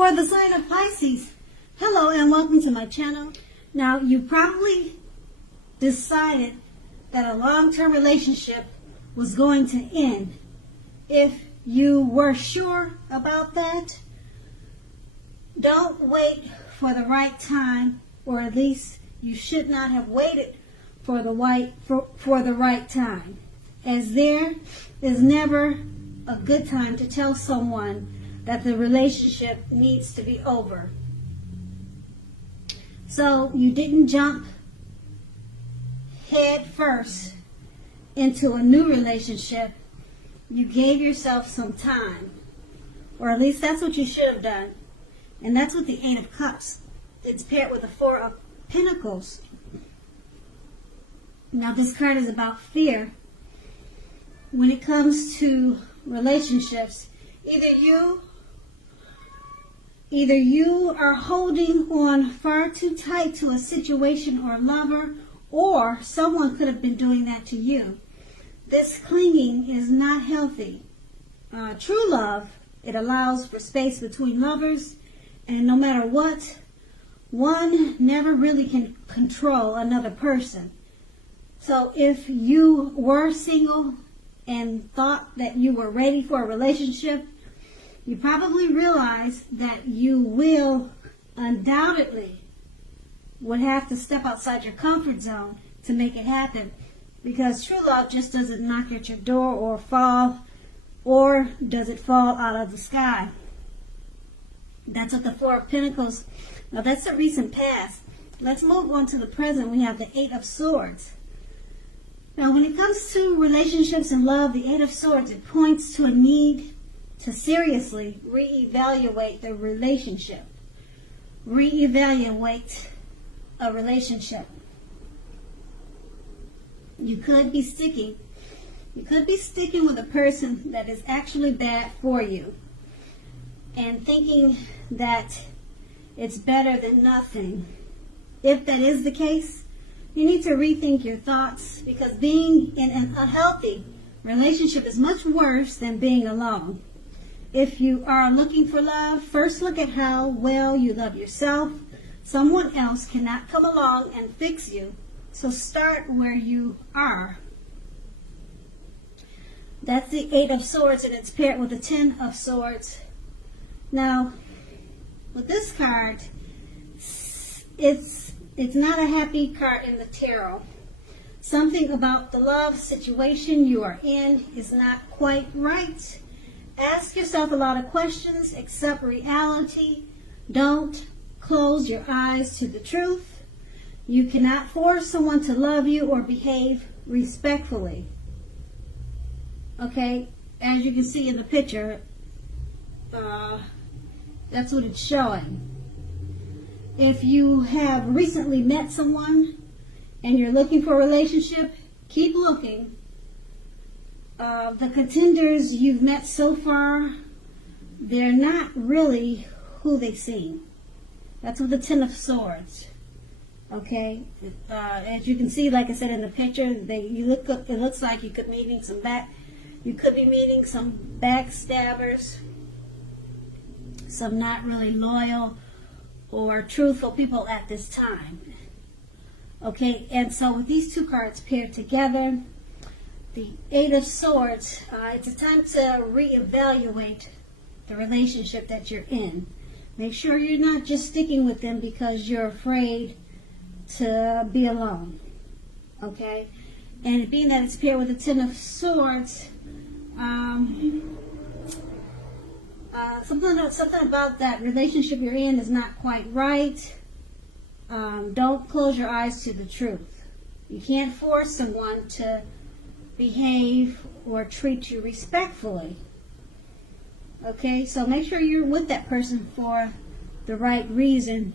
For the sign of Pisces, hello and welcome to my channel. Now, you probably decided that a long-term relationship was going to end. If you were sure about that, don't wait for the right time, or at least you should not have waited for the right time, as there is never a good time to tell someone that the relationship needs to be over. So you didn't jump head first into a new relationship. You gave yourself some time, or at least that's what you should have done. And that's what the Eight of Cups, it's paired with the Four of Pentacles. Now this card is about fear. When it comes to relationships, either you are holding on far too tight to a situation or lover, or someone could have been doing that to you. This clinging is not healthy. True love, it allows for space between lovers, and no matter what, one never really can control another person. So if you were single and thought that you were ready for a relationship, you probably realize that you will undoubtedly would have to step outside your comfort zone to make it happen, because true love just doesn't knock at your door or fall, or does it fall out of the sky. That's what the Four of Pentacles. Now that's the recent past. Let's move on to the present. We have the Eight of Swords. Now when it comes to relationships and love, the Eight of Swords, it points to a need to seriously reevaluate the relationship. Reevaluate a relationship. You could be sticking with a person that is actually bad for you, and thinking that it's better than nothing. If that is the case, you need to rethink your thoughts, because being in an unhealthy relationship is much worse than being alone. If you are looking for love, first look at how well you love yourself. Someone else cannot come along and fix you, so start where you are. That's the Eight of Swords, and it's paired with the Ten of Swords. Now, with this card, it's not a happy card in the tarot. Something about the love situation you are in is not quite right. Ask yourself a lot of questions, accept reality. Don't close your eyes to the truth. You cannot force someone to love you or behave respectfully. Okay, as you can see in the picture, that's what it's showing. If you have recently met someone and you're looking for a relationship, keep looking. The contenders you've met so far, they're not really who they seem. That's with the Ten of Swords. Okay, as you can see, like I said in the picture, it looks like you could be meeting some backstabbers, some not really loyal or truthful people at this time. Okay, and so with these two cards paired together, the Eight of Swords, it's a time to reevaluate the relationship that you're in. Make sure you're not just sticking with them because you're afraid to be alone. Okay? And being that it's paired with the Ten of Swords, something about that relationship you're in is not quite right. Don't close your eyes to the truth. You can't force someone to behave or treat you respectfully. Okay, so make sure you're with that person for the right reason.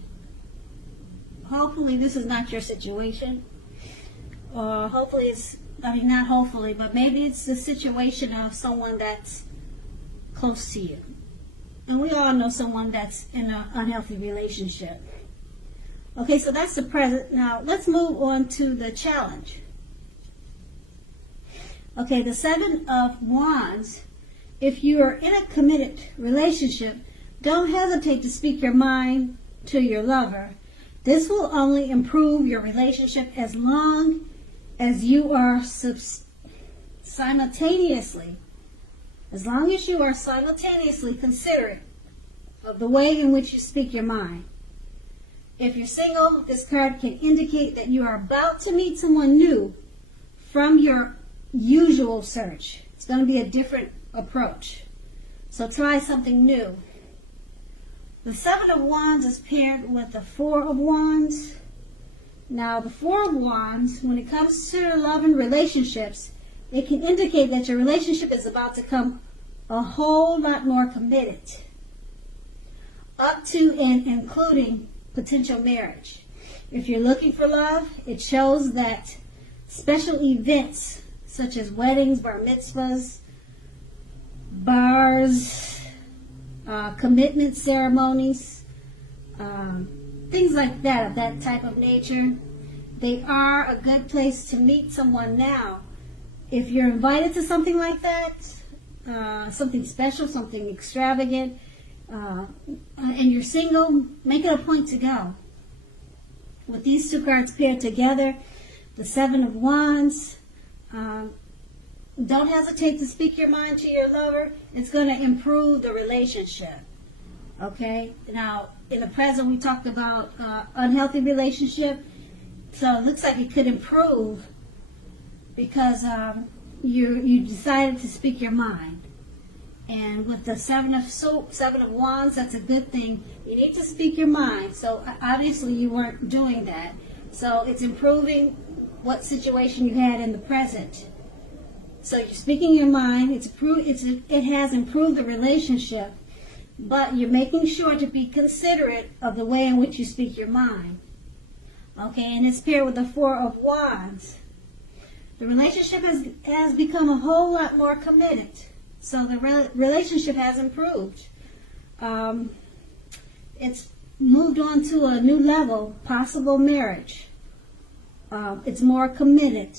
Hopefully this is not your situation. Hopefully not hopefully, but maybe it's the situation of someone that's close to you. And we all know someone that's in an unhealthy relationship. Okay, so that's the present. Now let's move on to the challenge. Okay, the Seven of Wands. If you are in a committed relationship, Don't hesitate to speak your mind to your lover. This will only improve your relationship as long as you are simultaneously considerate of the way in which you speak your mind. If you're single, this card can indicate that you are about to meet someone new from your usual search. It's going to be a different approach. So try something new. The Seven of Wands is paired with the Four of Wands. Now, the Four of Wands, when it comes to love and relationships, it can indicate that your relationship is about to come a whole lot more committed, up to and including potential marriage. If you're looking for love, it shows that special events such as weddings, bar mitzvahs, bars, commitment ceremonies, things like that, of that type of nature, they are a good place to meet someone now. If you're invited to something like that, something special, something extravagant, and you're single, make it a point to go. With these two cards paired together, the Seven of Wands, don't hesitate to speak your mind to your lover. It's going to improve the relationship. Okay? Now, in the present, we talked about unhealthy relationship. So it looks like it could improve because you decided to speak your mind. And with the Seven of Wands, that's a good thing. You need to speak your mind. So obviously you weren't doing that. So it's improving what situation you had in the present. So you're speaking your mind. It has improved the relationship, but you're making sure to be considerate of the way in which you speak your mind. Okay, and it's paired with the Four of Wands. The relationship has become a whole lot more committed. So the relationship has improved. It's moved on to a new level, possible marriage. It's more committed.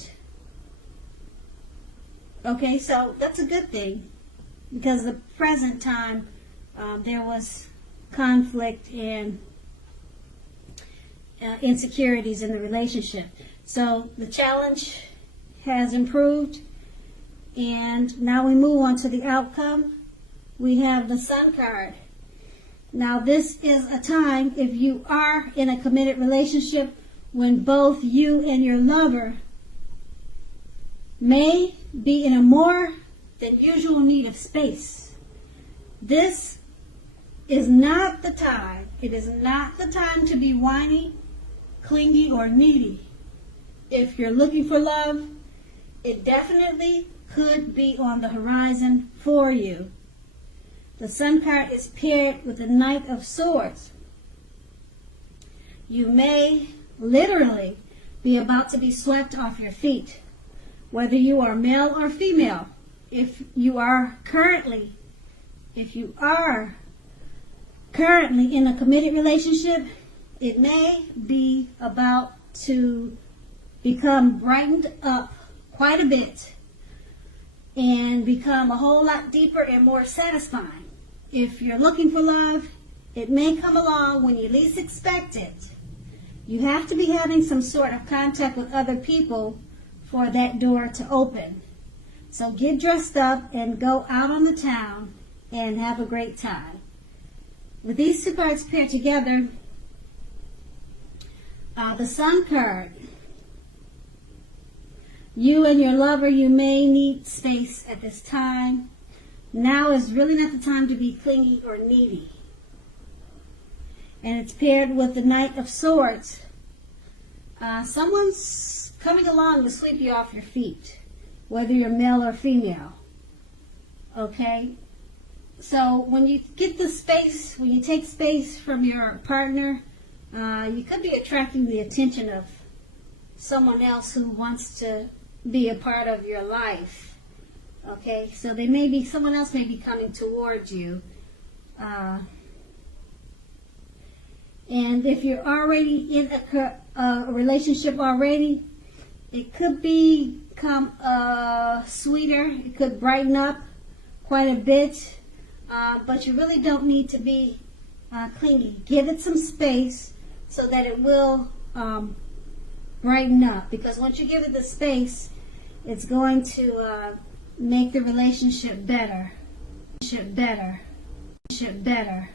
Okay, so that's a good thing because the present time there was conflict and insecurities in the relationship. So the challenge has improved, and now we move on to the outcome. We have the Sun card. Now this is a time, if you are in a committed relationship, when both you and your lover may be in a more than usual need of space. This is not the time. It is not the time to be whiny, clingy, or needy. If you're looking for love, it definitely could be on the horizon for you. The Sun card is paired with the Knight of Swords. You may literally be about to be swept off your feet, whether you are male or female. If you are currently in a committed relationship, it may be about to become brightened up quite a bit and become a whole lot deeper and more satisfying. If you're looking for love, it may come along when you least expect it. You have to be having some sort of contact with other people for that door to open. So get dressed up and go out on the town and have a great time. With these two cards paired together, the Sun card, you and your lover, you may need space at this time. Now is really not the time to be clingy or needy. And it's paired with the Knight of Swords. Someone's coming along to sweep you off your feet, whether you're male or female. Okay? So when you get the space, when you take space from your partner, you could be attracting the attention of someone else who wants to be a part of your life. Okay? So someone else may be coming towards you. And if you're already in a relationship already, it could become sweeter. It could brighten up quite a bit. but you really don't need to be clingy. Give it some space so that it will brighten up, because once you give it the space, it's going to make the relationship better. Better.